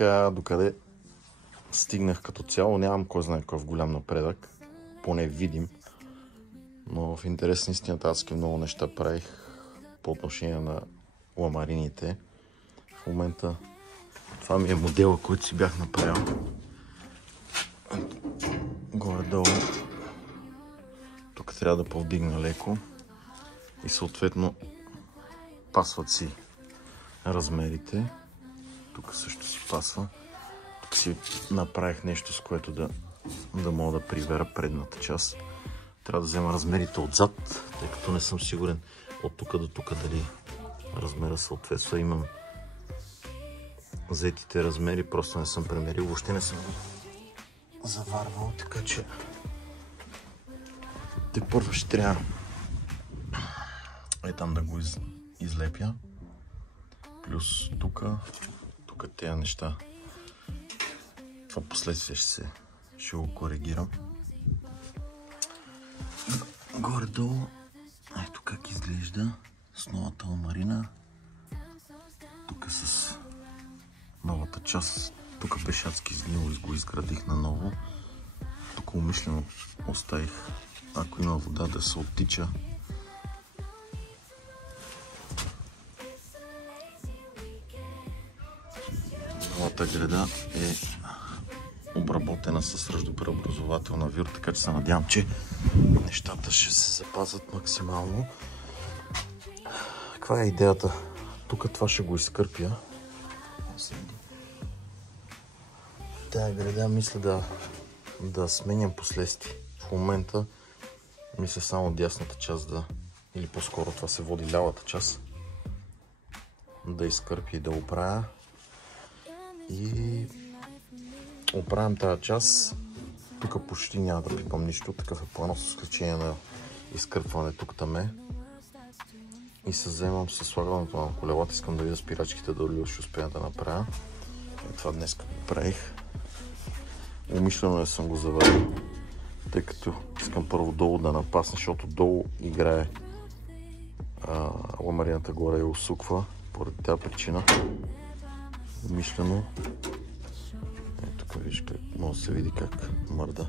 така, докъде стигнах като цяло, нямам кой знае какъв голям напредък, поне видим, но в интерес на истината адски много неща правих по отношение на ламарините. В момента това ми е модела, който си бях направил. Горе-долу тук трябва да повдигна леко и съответно пасват си размерите. Тук също си пасва. Тук си направих нещо, с което да мога да прибера предната част. Трябва да взема размерите отзад, тъй като не съм сигурен от тук до тук дали размера съответства. Имам взетите размери, просто не съм премерил, въобще не съм го заварвал, така че те първо ще трябва там да го излепя. Плюс тук тези неща. Това последствие ще го коригирам. Горе-долу, ето как изглежда с новата ламарина. Тук с новата част. Тук пешацки изгнило и го изградих наново. Тук умишлено оставих, ако има вода, да се оттича. Новата греда е обработена с ръждопреобразователна вир, така че се надявам, че нещата ще се запазят максимално. Каква е идеята? Тук това ще го изкърпя. Тая греда мисля да сменям последствие. В момента мисля само дясната част или по-скоро това се води лявата част, да изкърпя и да оправя. И оправям тази част. Тук почти няма да пипам нищо. Такъв е планът с изключение на изкърпване тук-таме. И се вземам с слагането на колелата. Искам да видя спирачките дали ще успея да направя. Това днес го правих. Умишлено не съм го заварил, тъй като искам първо долу да напасна, защото долу играе ламарината горе и усуква. Поради тази причина умишлено. Тук виж как може да се види как мърда.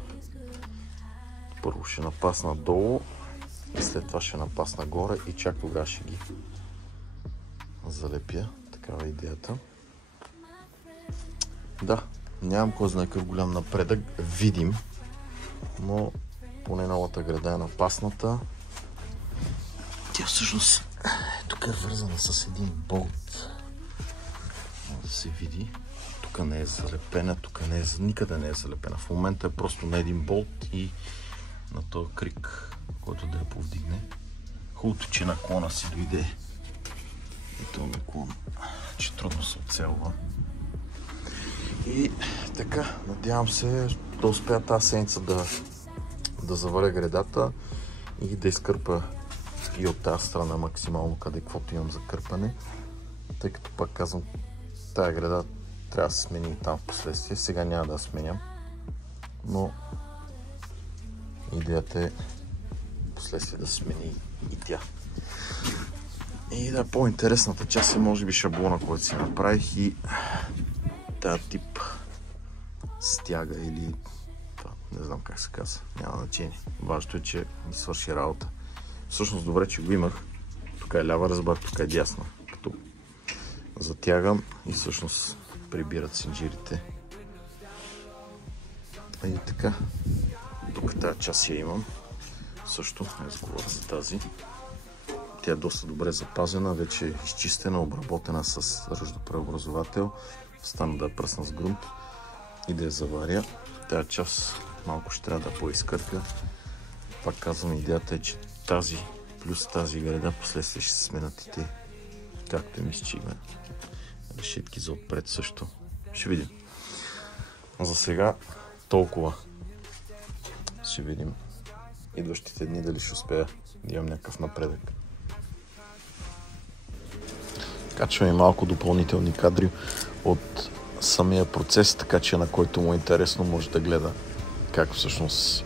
Първо ще напасна долу и след това ще напасна горе и чак тогава ще ги залепя. Такава е идеята. Да, нямам кой знае какъв голям напредък, видим, но поне новата греда е напасната. Тя всъщност тук е вързана с един болт. Да се види. Тук не е залепена, никъде не е залепена. В момента е просто на един болт и на този крик, който да я повдигне. Хубавото, че наклона си дойде. И този наклон, че трудно се оцелва. И така, надявам се да успея тази седмица да заваря гредата и да изкърпа и от тази страна максимално къде каквото имам за кърпане. Тъй като пак казвам, тая греда трябва да се смени и там в последствие. Сега няма да я сменям, но идеята е в последствие да се смени и тя. И да, по-интересната част е може би шаблона, който си направих и тази тип стяга или това, не знам как се казва, няма значение. Важното е, че ми свърши работа. Всъщност добре, че го имах. Тук е лява ръзба, тук е дясна. Като затягам и всъщност прибират синджирите. И така, тук тази част я имам. Също, говоря за тази. Тя е доста добре запазена, вече е изчистена, обработена с ръждопреобразовател. Стана да я пръсна с грунт и да я заваря. Тая част малко ще трябва да поизкърпя. Пак казвам, идеята е, че тази плюс тази греда последствие ще се сменят и те, както и мисля, че има решетки за отпред също. Ще видим. За сега толкова. Ще видим идващите дни дали ще успея да имам някакъв напредък. Качвам и малко допълнителни кадри от самия процес, така че на който му е интересно може да гледа как всъщност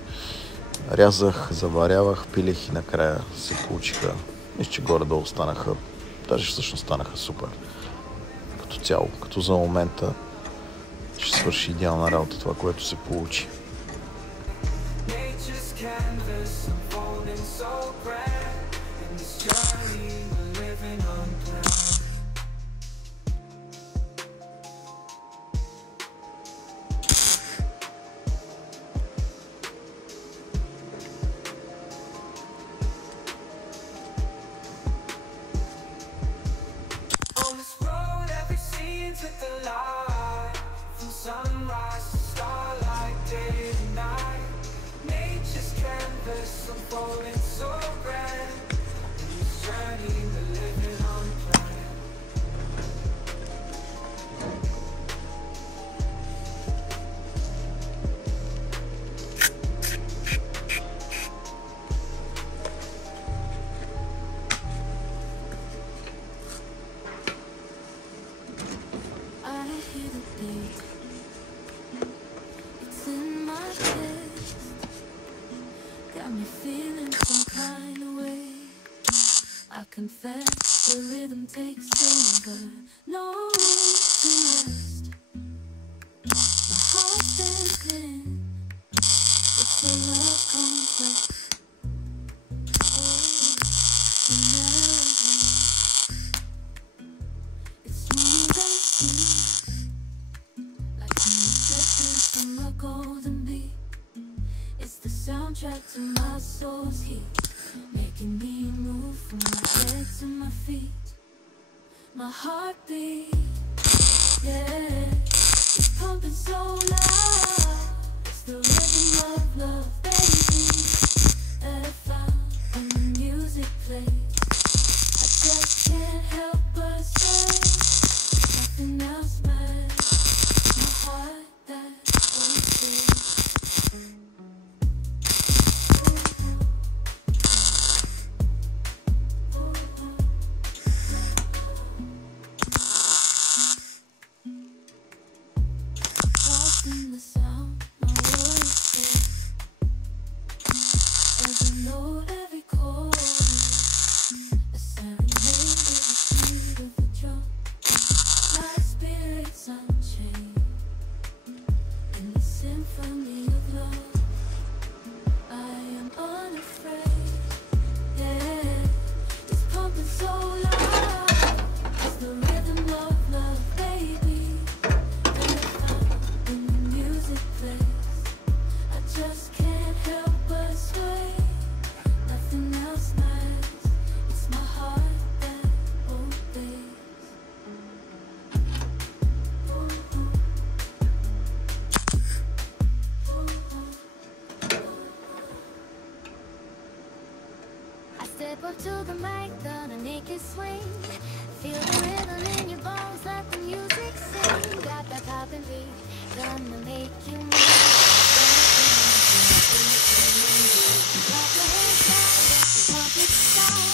рязах, заварявах, пилех и накрая се получиха. Мисля, че горе-долу станаха, даже всъщност станаха супер. Като цяло, като за момента ще свърши идеална работа това, което се получи. Confess the rhythm takes longer, no to rest. My heart stands in, it's a love complex. The melody, it's smooth and sweet, like honey dripping from a golden beat. It's the soundtrack to my soul's heat, making me move from my head to my feet. My heartbeat, yeah, it's pumping so loud. It's the rhythm of love, baby, that I found when the music plays. I just can't help but say, nothing else matters. My heart that won't stay. Step up to the mic, gonna make it swing. Feel the rhythm in your bones, let the music sing. Got that poppin' beat, gonna make you move. Clap your hands down, pump it down.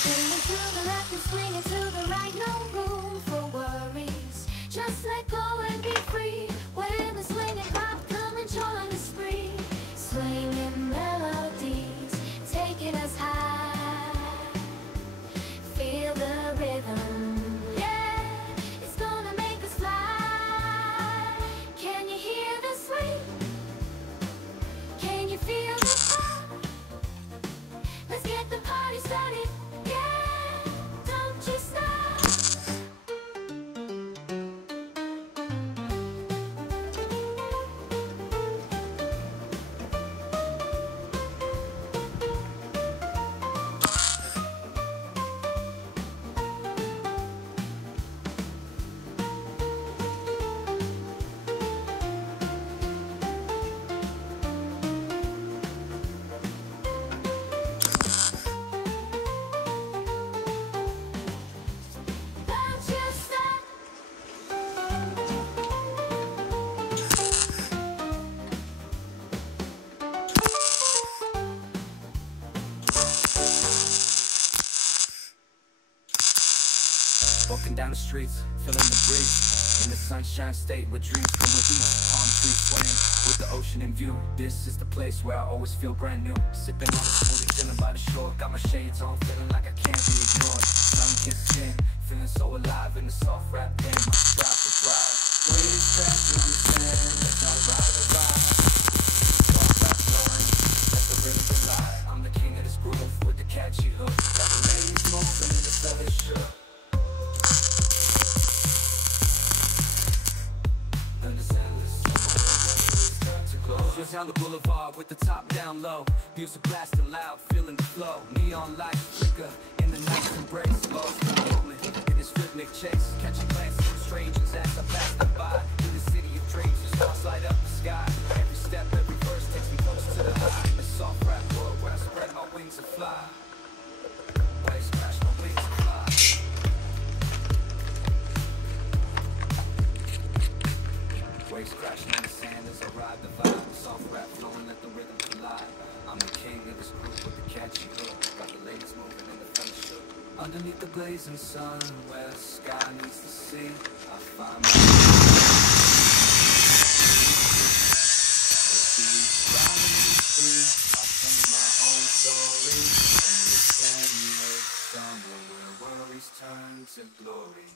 Swinging to the left and swinging to the right, no room for worries. Just let go and be free. When the swinging pop, come and join the spree. Swinging melodies, taking us high. Feel the rhythm, yeah, it's gonna make us fly. Can you hear the swing? Can you feel the fun? Let's get the party started, yeah, don't you stop. Walking down the streets, feeling the breeze. In the sunshine state where dreams come with ease. Palm trees swaying with the ocean in view. This is the place where I always feel brand new. Sipping on the smoothie, chilling by the shore. Got my shades on, feeling like I can't be ignored. Sun-kissed skin, feeling so alive in the soft rap game. I strive to thrive. Waves crashing. Just down the boulevard with the top down low. Music blasting loud, feeling the flow. Neon lights flicker in the night's embrace. Lost in the moment, in this rhythmic chase. Catching glances from strangers as I pass them by. In the city of dreams, the stars light up the sky. Every step, every verse takes me close to the high. In the soft rap world where I spread my wings and fly. Waves crash, my wings and fly. Waves crashing in the sand as I ride the vibe. Soft rap flowing, let the rhythm collide. I'm the king of this group with the catchy hook. Got the ladies moving in the fellowship. Underneath the blazing sun, where the sky meets the sea, I find my I tell my own story. And you send me somewhere where worries turn to glory.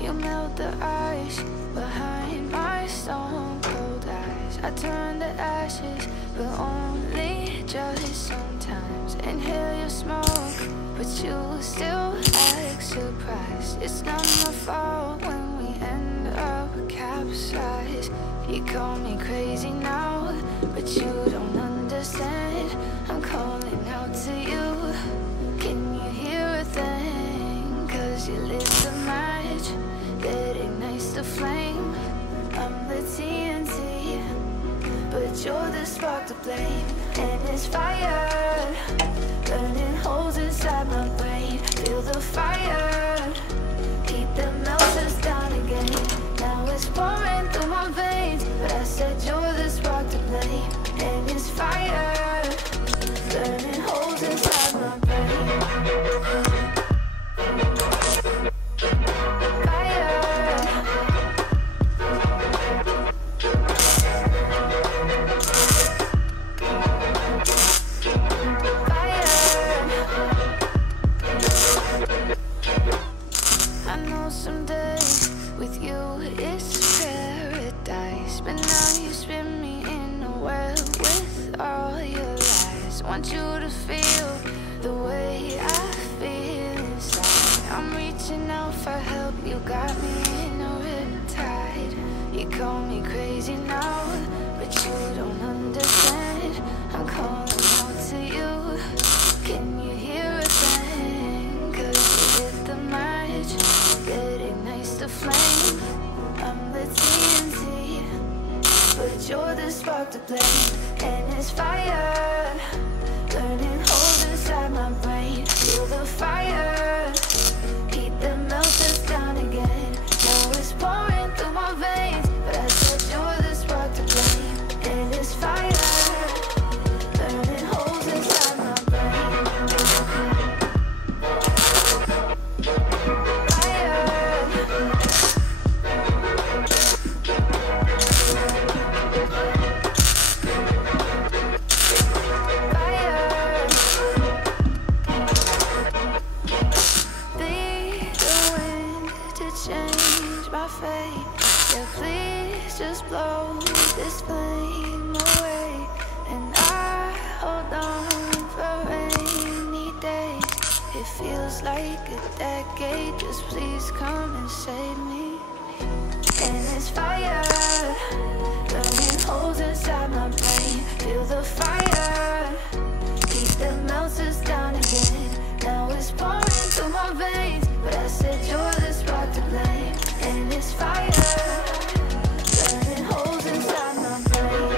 You melt the ice behind my stone cold eyes. I turn to ashes, but only just sometimes. Inhale your smoke, but you still act surprised. It's not my fault when we end up capsized. You call me crazy now, but you don't understand. I'm calling out to you. Can you hear a thing? 'Cause you lit the match that ignites the flame. I'm the TNT, but you're the spark to blame. And it's fire, burning holes inside my brain. Feel the fire, keep the melters down again. Now it's pouring through my veins, but I said you're the spark to blame. And it's fire, burning holes inside my brain. Want you to feel the way I feel inside. I'm reaching out for help, you got me in a riptide. You call me crazy now, but you don't understand. I'm calling out to you. Can you hear a thing? 'Cause you lit the match that ignites the flame. I'm the TNT, but said you're the spark to blame, and it's fire burning holes inside my brain. Feel the fire, heat that melts us down again. Now it's pouring through my veins, but I said you're the spark to blame, and it's fire burning holes inside my brain. Just blow this flame away, and I hold on for rainy days. It feels like a decade, just please come and save me. And it's fire burning holes inside my brain. Feel the fire, heat that melts us down again. Now it's pouring through my veins, but I said you're the spark to blame. And it's fire burning holes inside my brain.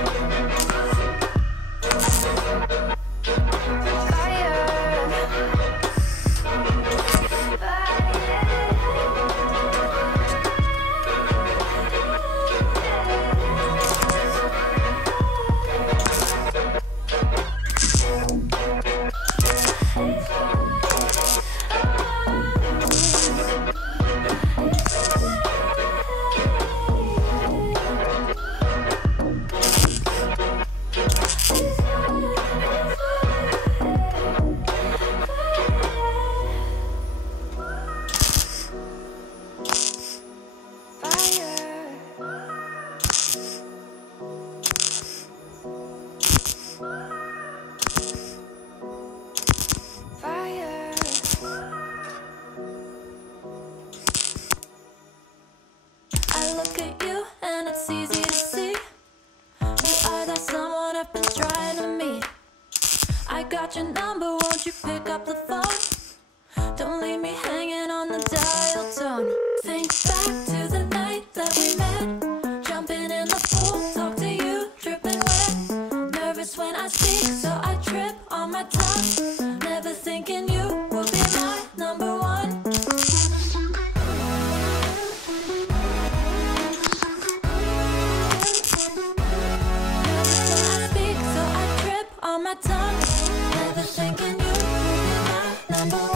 Got your number, won't you pick up the phone? Don't leave me hanging on the dial tone. Think back to the night that we met, jumping in the pool, talk to you, dripping wet. Nervous when I speak, so I trip on my tongue. Never thinking you would be my number one. Nervous when I speak, so I trip on my tongue. Never thinking you would be my number one.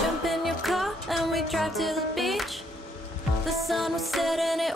Jump in your car and we drive to the beach. The sun was setting, it